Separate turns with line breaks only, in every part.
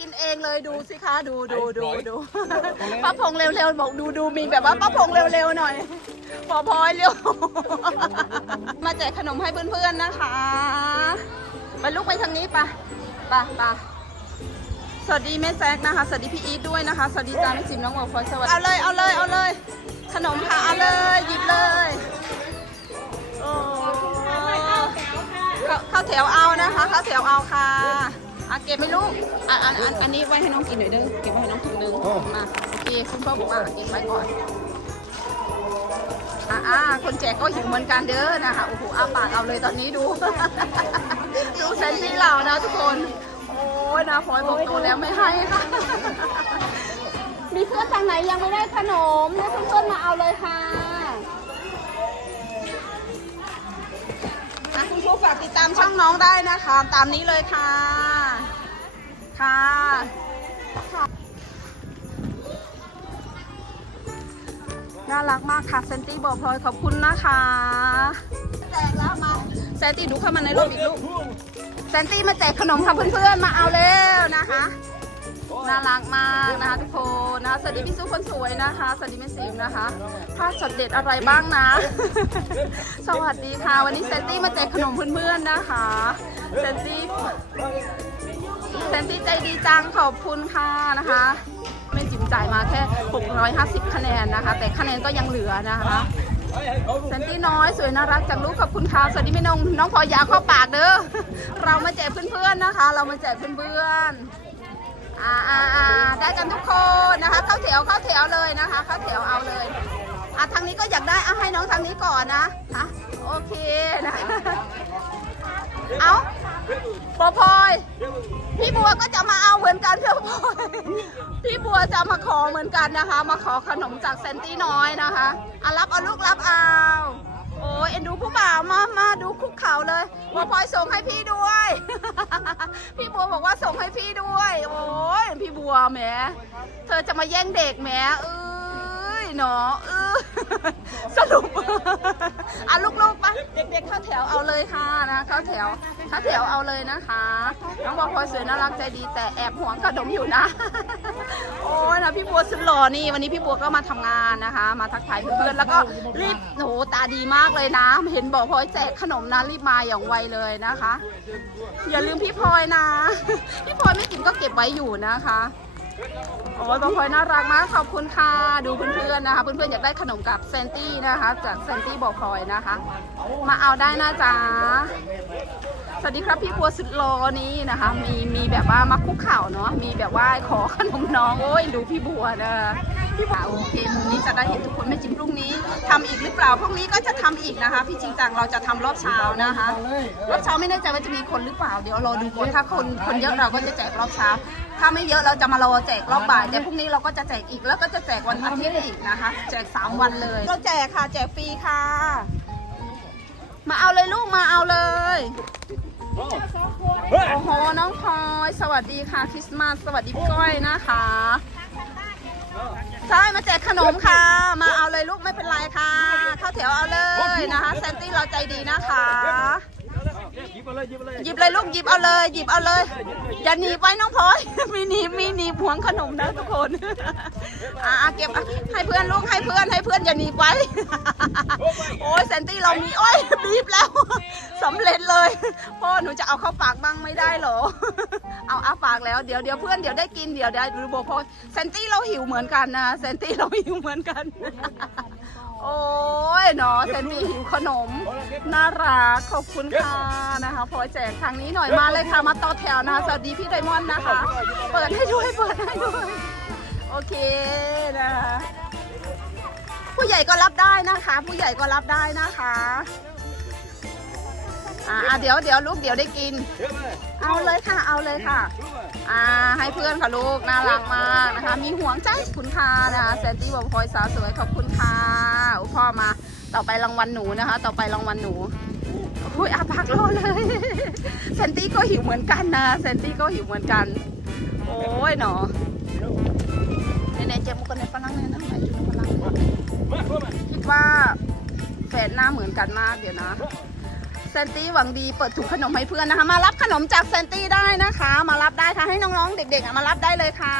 กินเองเลยดูสิคะดูดูดูดูป้าพงเร็วๆบอกดูดูมีแบบว่าป้าพงเร็วๆหน่อยพอพลอยเร็ว มาแจกขนมให้เพื่อนๆนะคะไปลุกไปทางนี้ปะปะปะสวัสดีแม่แซกนะคะ สวัสดีพี่อีทด้วยนะคะ สวัสดีจ้าแม่จิมน้องบอกพลอยสวัสดีเอาเลยเอาเลยเอาเลย ขนมค่ะเอาเลยหยิบเลยโอ้เข้าเข้าแถวเอานะคะเข้าแถวเอาค่ะ อะเก็บไม่ลูกอะอันอันอันนี้ไว้ให้น้องกินหน่อยเด้อเก็บไว้ให้น้องถุงนึงมาโอเคคุณพ่อบอกว่าเก็บไว้ก่อนอ่าอ่าคนแจกก็หิวเหมือนกันเด้อนะคะโอ้โหอ้าปากเอาเลยตอนนี้ดู ดูเซนซี่เรานะทุกคน โอ้ยนะพลอยบอกตัวแล้วไม่ให้ค่ะ มีเพื่อนทางไหนยังไม่ได้ขนมเนี่ยเพื่อนๆมาเอาเลยค่ะอะคุณครูฝากติดตามช่องน้องได้นะคะ ตามนี้เลยค่ะ ค่ะ น่ารักมากค่ะเซนตี้บอกพลอยขอบคุณนะคะแจกแล้วมาแซนตี้ดูเข้ามาในรถอีกลูกแซนตี้มาแจกขนมค่ะเพื่อนๆ มาเอาเร็วนะคะ น่ารักมากนะคะทุกคนนะสวัสดีพี่สู้คนสวยนะคะ สวัสดีแม่ซิมนะคะพลาดช็อตเด็ดอะไรบ้างนะ สวัสดีค่ะ วันนี้แซนตี้มาแจกขนมเพื่อนๆนะคะ แซนตี้แซนตี้ใจดีจังขอบคุณค่ะนะคะไม่จิ๋มจ่ายมาแค่ 650 คะแนนนะคะ แต่คะแนนก็ยังเหลือนะคะแซนตี้น้อยสวยน่ารักจังลูกขอบคุณค่ะสวัสดีแม่นงน้องพอยาเข้าปากเด้อเรามาแจกเพื่อนๆนะคะ เรามาแจกเพื่อนๆอ่าอ่าอ่าได้กันทุกคนนะคะ เข้าแถวเข้าแถวเลยนะคะ เข้าแถวเอาเลยอะทางนี้ก็อยากได้อะให้น้องทางนี้ก่อนนะอะโอเคนะเอา ปอพลอย พี่บัวก็จะมาเอาเหมือนกันเพี่พลอยพี่บัวจะมาขอเหมือนกันนะคะ มาขอขนมจากเซนตี้น้อยนะคะอะรับเอาลูกรับเอาโอ้ยเอ็นดูผู้บ่าวมามาดูคุกเข่าเลยบัวพลอยส่งให้พี่ด้วย พี่บัวบอกว่าส่งให้พี่ด้วย โอ้ยพี่บัวแหมเธอจะมาแย่งเด็กแหมเอ้ยเนาะเออ สรุปอะลูกๆไปเด็กๆเข้าแถวเอาเลยค่ะนะเข้าแถวเข้าแถวเอาเลยนะคะ น้องบัวพลอยสวยน่ารักใจดีแต่แอบหวงขนมอยู่นะ โอ้ยนะพี่บัวสุดหล่อนี่วันนี้พี่บัวก็มาทำงานนะคะ มาทักทายเพื่อนๆแล้วก็รีบโหตาดีมากเลยนะ เห็นบอกพลอยแจกขนมนะรีบมาอย่างไวเลยนะคะ อย่าลืมพี่พลอยนะ พี่พลอยไม่กินก็เก็บไว้อยู่นะคะ อ้ยบางพลน่ารักมากขอบคุณค่ะดูเพื่อนๆนะคะเพื่อนๆอยากได้ขนมกับเซนตี้นะคะ จากเซนตี้บอกพลอยนะคะ มาเอาได้นะจ๊ะสวัสดีครับพี่ครัวสุดรอนี้นะคะ มีมีแบบว่ามาคุกเข่าเนาะมีแบบว่าขอขนมน้องโอ้ยดูพี่บัวนะ พี่บัวโอเคมุมนี้จะได้เห็นทุกคนไม่จิ้มพรุ่งนี้ทำอีกหรือเปล่าพรุ่งนี้ก็จะทำอีกนะคะ พี่จริงจังเราจะทำรอบเช้านะคะ รอบเช้าไม่แน่ใจว่าจะมีคนหรือเปล่าเดี๋ยวรอดูก่อนถ้าคนคนเยอะเราก็จะแจกรอบเช้า ถ้าไม่เยอะเราจะมารอแจกรอบบ่ายแต่พรุ่งนี้เราก็จะแจกอีกแล้วก็จะแจกวันอาทิตย์อีกนะคะ แจกสามวันเลยเราแจกค่ะ แจกฟรีค่ะ มาเอาเลยลูกมาเอาเลย โอ้โหน้องพลอยสวัสดีค่ะคริสต์มาสสวัสดีพี่ก้อยนะคะ ใช่มาแจกขนมค่ะ มาเอาเลยลูกไม่เป็นไรค่ะ เข้าแถวเอาเลยนะคะแซนตี้เราใจดีนะคะ
ยิบมาเลยหยิบมาเลย
หยิบเลยลูกหยิบเอาเลย หยิบเอาเลย อย่าหนีไว้น้องพลอย มีหนีมีหนีบหวงขนมนะทุกคน อ่าเก็บอะให้เพื่อนลูกให้เพื่อนให้เพื่อนอย่าหนีไว้โอ้ยแซนตี้เรามีโอ้ยบีบแล้วสำเร็จเลยพ่อหนูจะเอาเข้าปากบ้างไม่ได้เหรอ เอาอาปากแล้วเดี๋ยวเดี๋ยวเพื่อนเดี๋ยวได้กินเดี๋ยวได้ดูบอกพ่อแซนตี้เราหิวเหมือนกันนะแซนตี้เราหิวเหมือนกัน โอ้ยเนาะแซนตี้หิวขนม น่ารักขอบคุณค่ะนะคะพลอยแจกทางนี้หน่อยมาเลยค่ะมาต่อแถวนะคะสวัสดีพี่ไดมอนด์นะคะ เปิดให้ด้วยเปิดให้ด้วยโอเคนะคะผู้ใหญ่ก็รับได้นะคะ ผู้ใหญ่ก็รับได้นะคะอ่าเดี๋ยวเดี๋ยวลูกเดี๋ยวได้กิน เอาเลยค่ะเอาเลยค่ะอ่าให้เพื่อนค่ะลูกน่ารักมากนะคะ มีห่วงใจคุณค่ะนะคะแซนตี้บอกพลอยสาวสวยขอบคุณค่ะ โอ้พ่อมาต่อไปรางวัลหนูนะคะ ต่อไปรางวัลหนูโอ้ยอาพักรอเลยแซนตี้ก็หิวเหมือนกันนะแซนตี้ก็หิวเหมือนกัน โอ้ยหนอเนี่เจมุกันในฝรั่งเนี่ยนะไหนจุดฝรั่งคิดว่าแฟนหน้าเหมือนกันมากเดี๋ยวนะแซนตี้หวังดีเปิดถุงขนมให้เพื่อนนะคะ มารับขนมจากแซนตี้ได้นะคะ มารับได้ค่ะให้น้องๆ เด็กๆมารับได้เลยค่ะ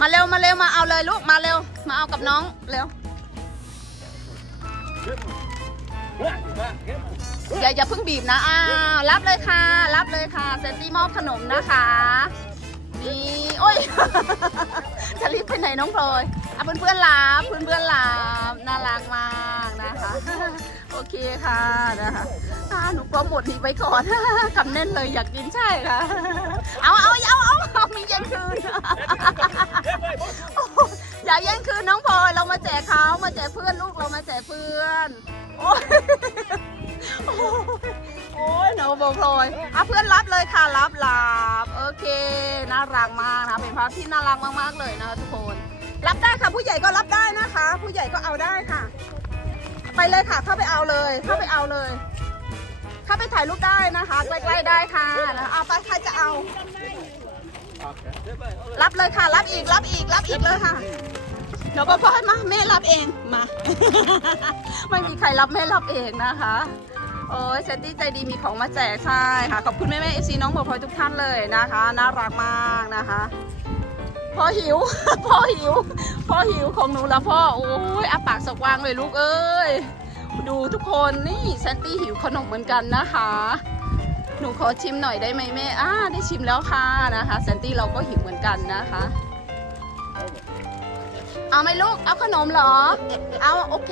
มาเร็วมาเร็วมาเอาเลยลูกมาเร็ว มาเอากับน้องเร็วอย่าอย่าเพิ่งบีบนะอ้าวรับเลยค่ะ รับเลยค่ะเซนตี้มอบขนมนะคะนี่โอ้ย จะรีบไปไหนน้องพลอยอะเพื่อนเพื่อนๆรับเพื่อนเพื่อนๆรับน่ารักมากนะคะ โอเคค่ะนะคะอ่าหนูโปรโมทนี้ไปก่อนคำเน้นเลยอยากกินใช่ค่ะ เอาเอาเอาเอา องพลอยเรามาแจกเขามาแจกเพื่อนลูกเรามาแจกเพื่อน โอ้ยโอ้ยหนูบอกพลอยอะเพื่อนรับเลยค่ะรับรับโอเคน่ารักมากนะเป็นภาพที่น่ารักมากๆเลยนะทุกคน รับได้ค่ะผู้ใหญ่ก็รับได้นะคะ ผู้ใหญ่ก็เอาได้ค่ะ ไปเลยค่ะเข้าไปเอาเลยเข้าไปเอาเลยเข้าไปถ่ายรูปได้นะคะใกล้ๆได้ค่ะแล้วเอาไปใครจะเอา รับเลยค่ะ รับอีกรับอีกรับอีกเลยค่ะ เดี๋ยวก็พ่อให้มาแม่รับเองมา ไม่มีใครรับแม่รับเองนะคะ โอ้ยเซนตี้ใจดีมีของมาแจกใช่ค่ะขอบคุณแม่แม่เอซีน้องบอพลอยทุกท่านเลยนะคะ น่ารักมากนะคะพ่อหิวพ่อหิวพ่อหิวของหนูแล้วพ่อโอ้ยอาปากสกวางเลยลูกเอ้ยดูทุกคนนี่แซนตี้หิวขนมเหมือนกันนะคะ หนูขอชิมหน่อยได้ไหมแม่อ่าได้ชิมแล้วค่ะนะคะแซนตี้เราก็หิวเหมือนกันนะคะ เอาไหมลูก เอาขนมเหรอ เอาโอเค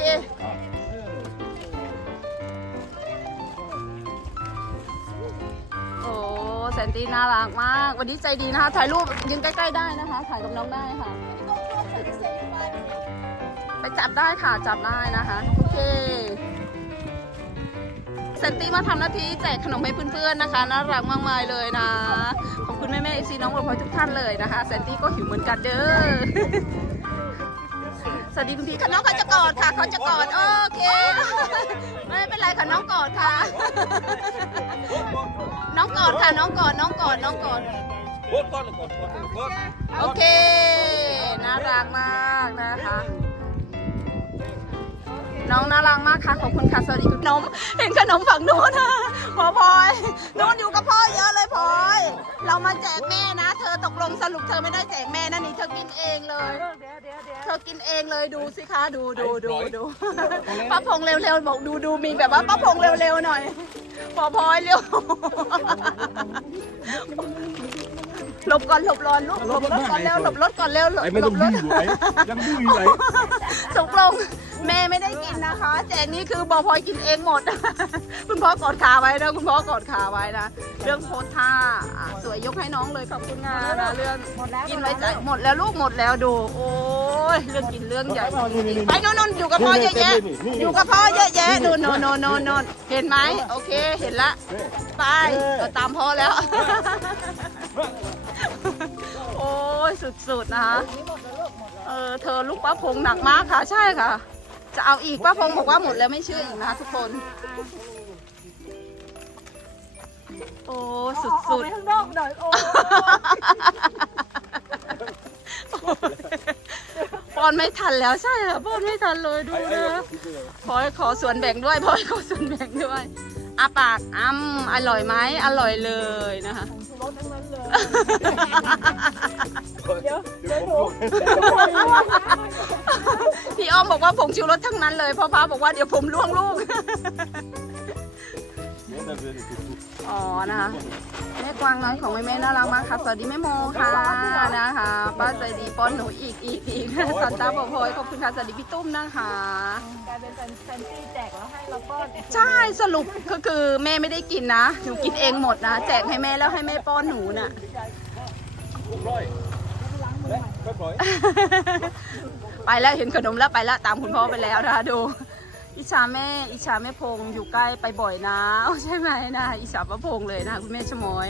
โอ้แซนตี้น่ารักมาก วันนี้ใจดีนะคะ ถ่ายรูปยืนใกล้ๆได้นะคะ ถ่ายกับน้องได้ค่ะ ไปจับได้ค่ะ จับได้นะคะ โอเคแซนตี้มาทำหน้าที่แจกขนมให้เพื่อนๆนะคะน่ารักมากมายเลยนะ ขอบคุณแม่ๆเอซีน้องบอพลอยทุกท่านเลยนะคะแซนตี้ก็หิวเหมือนกันเด้อ สวัสดีคุณพี่ค่ะน้องเขาจะกอดค่ะเขาจะกอดโอเค ไม่เป็นไรค่ะน้องกอดค่ะ น้องกอดค่ะน้องกอดน้องกอดน้องกอด
กดก่อนเลยกดกดกด
โอเค น่ารักมากนะคะ น้องน่ารักมากค่ะ ขอบคุณค่ะ สวัสดีคุณนม เห็นขนมฝั่งนู้นนะพอพลอยนู้นอยู่กับพ่อเยอะเลยพลอย เรามาแจกแม่นะ เธอตกลงสรุปเธอไม่ได้แจกแม่นะนี่เธอกินเองเลย เธอกินเองเลยดูสิคะดูดูดูดูป้าพงเร็วๆบอกดูดูมีแบบว่าป้าพงเร็วๆหน่อยพอพลอยเร็วหลบก่อนหลบร้อนลูกหลบรถก่อนเร็วหลบรถก่อนเร็วหลบ
ไอ้ไม่
หล
ต้อง
บร
ดื้
ถ
อไอ้ยังดื้ออยู่ไอ้
ตกลง แม่ไม่ได้กินนะคะ แจกนี้คือบอพลอยกินเองหมด คุณพ่อกอดขาไว้นะคุณพ่อกอดขาไว้นะเรื่องโพสท่าอะสวยยกให้น้องเลยขอบคุณงานนะเรื่องกินไว้ใจหมดแล้วลูกหมดแล้วดู โอ้ยเรื่องกินเรื่องใหญ่ไปโน่นๆอยู่กับพ่อเยอะแยะอยู่กับพ่อเยอะแยะดูโนนโนนโนนโนนเห็นไหมโอเคเห็นละไปเราตามพ่อแล้ว โอ้ยสุดๆนะคะเออเธอลูกป้าพงหนักมากค่ะใช่ค่ะ จะเอาอีกป้าพงบอกว่าหมดแล้วไม่เชื่ออีกนะคะทุกคน โอ้สุด
ออกไปข้างนอกหน่อยโอ้
ๆปอนไม่ทันแล้วใช่ค่ะปอนไม่ทันเลยดูนะพอยขอส่วนแบ่งด้วยพอยขอส่วนแบ่งด้วยอาปากอ้ำอร่อยไหมอร่อยเลยนะคะ
รถทั้งนั้นเลยเดี๋ยวเดี๋ยวหนู
พี่อ้อมบอกว่าผงชูรสทั้งนั้นเลยพ่อพาบอกว่าเดี๋ยวผมล่วงลูก อ๋อนะคะแม่กวางน้อยของแม่แม่น่ารักมากค่ะสวัสดีแม่โมค่ะนะคะป้าใจดีป้อนหนูอีกอีกอีกสันตาบอกพลอยขอบคุณค่ะสวัสดีพี่ตุ้มนะคะ
กลายเป็นแฟนตี้แจกแล้วให้แล้วก็
ใช่สรุปก็คือแม่ไม่ได้กินนะหนูกินเองหมดนะแจกให้แม่แล้วให้แม่ป้อนหนูน่ะ ไปแล้วเห็นขนมแล้วไปแล้วตามคุณพ่อไปแล้วนะคะดู อิชาแม่อิชาแม่พงอยู่ใกล้ไปบ่อยนะ ใช่ไหมนะอิชาพระพงเลยนะคุณแม่ชมอย